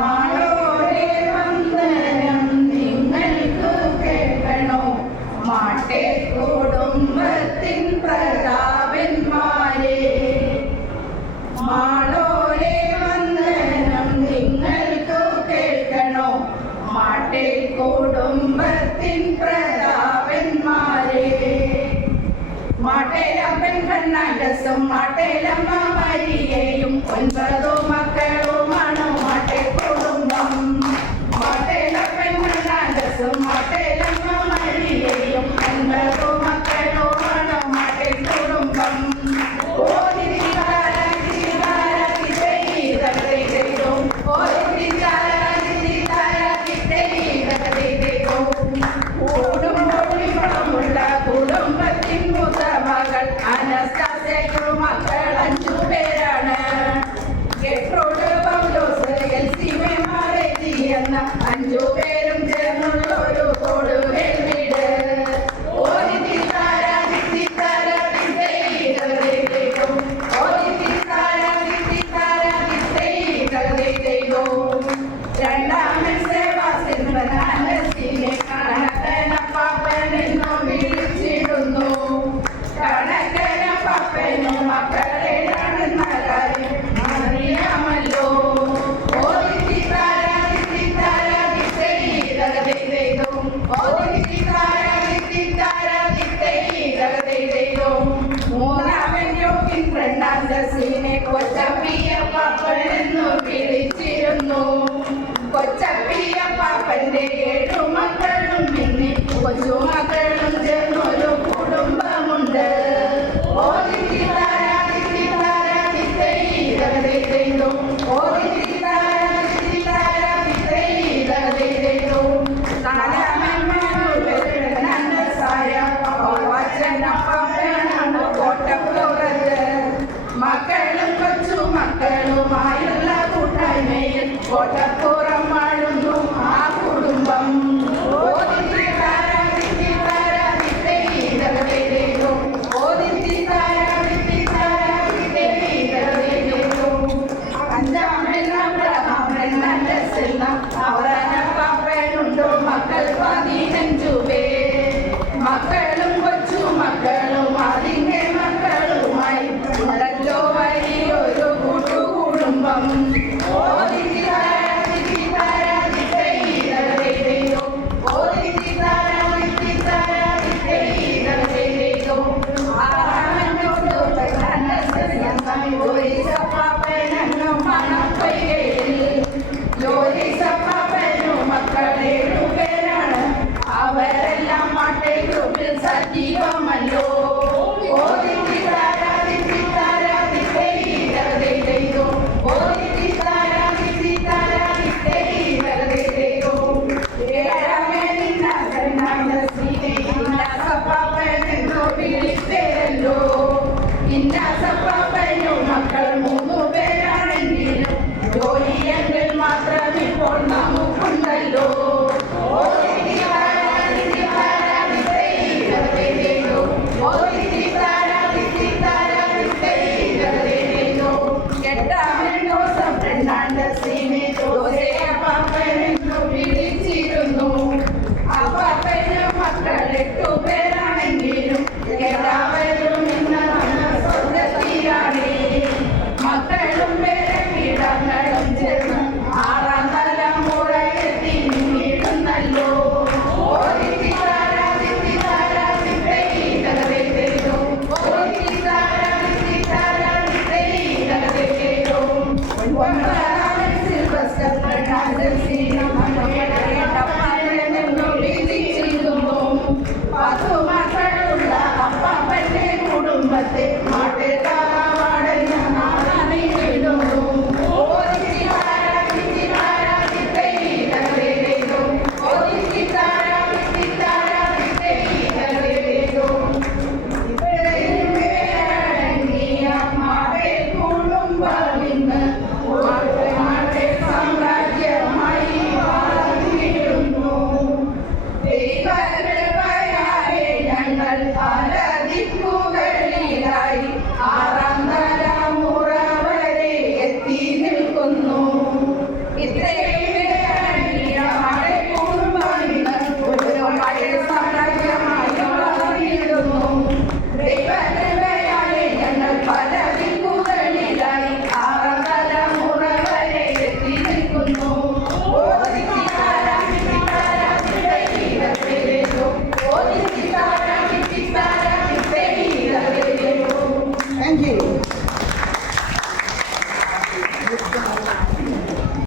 മാളോരെ വന്ദനം നിങ്ങൾക്ക് കേൾക്കണോ മാട്ടെ കുടുംബത്തിൻ പ്രതാപന്മാരെ. മാളോരെ വന്ദനം നിങ്ങൾക്ക് കേൾക്കണോ മാട്ടെ കുടുംബത്തിൻ പ്രതാപന്മാരെ. മാട്ടേലപ്പൻ ഫെർണാണ്ടസും മാട്ടേലമ്മ മരിയയും 9 മക്കളുമാണ് മാട്ടെ കുടുംബം. മാട്ടേലപ്പൻ ഫെർണാണ്ടസും മാട്ടേലമ്മ മരിയയും 9 മക്കളുമാണ് മാട്ടെ കുടുംബം. കുടുംബത്തിൻ മുതമകൾ അനസ്താസ്യയ്ക്കു മക്കൾ 5 പേരാണ്. ഗെട്രൂഡ്, പൗലോസ്, എൽസിമെ, മാരേജി എന്ന 5 പേരും ചേർന്നുള്ളൊരു കൊടുവേൽ വീട്. രണ്ടാമൻ സെബാസ്റ്റ്യൻ ഫെർണാണ്ടസിനെ കണക്കന പാപ്പനെന്നു വിളിച്ചിടുന്നു. കണക്കന പാപ്പനും മക്കളേതാണെന്ന കാര്യം അറിയാമല്ലോ. മൂന്നാമൻ യോക്കിൻ ഫെർണാണ്ടസിനെ കൊച്ചപ്പിയ പാപ്പനെന്നു വിളിച്ചിരുന്നു. കൊച്ചപ്പിയ പാപ്പന്റെ 7 മക്കളും പിന്നെ കൊച്ചുമക്കളും ചേർന്നൊരു കുടുംബമുണ്ട്. മക്കളും കൊച്ചുമക്കളുമായുള്ള കൂട്ടായ്മയിൽ കോട്ടപ്പുറം വാഴുന്നു ആ കുടുംബം. അവരനുണ്ടോ മക്കൾ 15 പേർ. മക്കളും കൊച്ചുമക്കളും അതിന്റെ മക്കളുമായി ഉണ്ടല്ലോ വലിയൊരു കൂട്ടുകുടുംബം. മക്കളെ 7 പേരാണ്. അവരെല്ലാം മാട്ടെ ഗ്രൂപ്പിൽ സജീവമല്ലോ. മക്കൾ 3 പേരാണെങ്കിലും ജോലിയെങ്കിൽ മാത്രം ഇപ്പോൾ നമുക്കുണ്ടല്ലോ. ഫെർണാണ്ടസിനെ ജോസേയ പാപ്പനെന്നു വിളിച്ചിരുന്നു. ആ പാപ്പന് മക്കൾ 8 പേരാണെങ്കിലും എല്ലാവരും ഇന്ന് സ്വർഗത്തിലാണ്. മക്കളും പേരക്കിടങ്ങളും ചേർന്ന് 6ാം തലമുറയെത്തി നീടുന്നല്ലോ. Silvestre Fernandez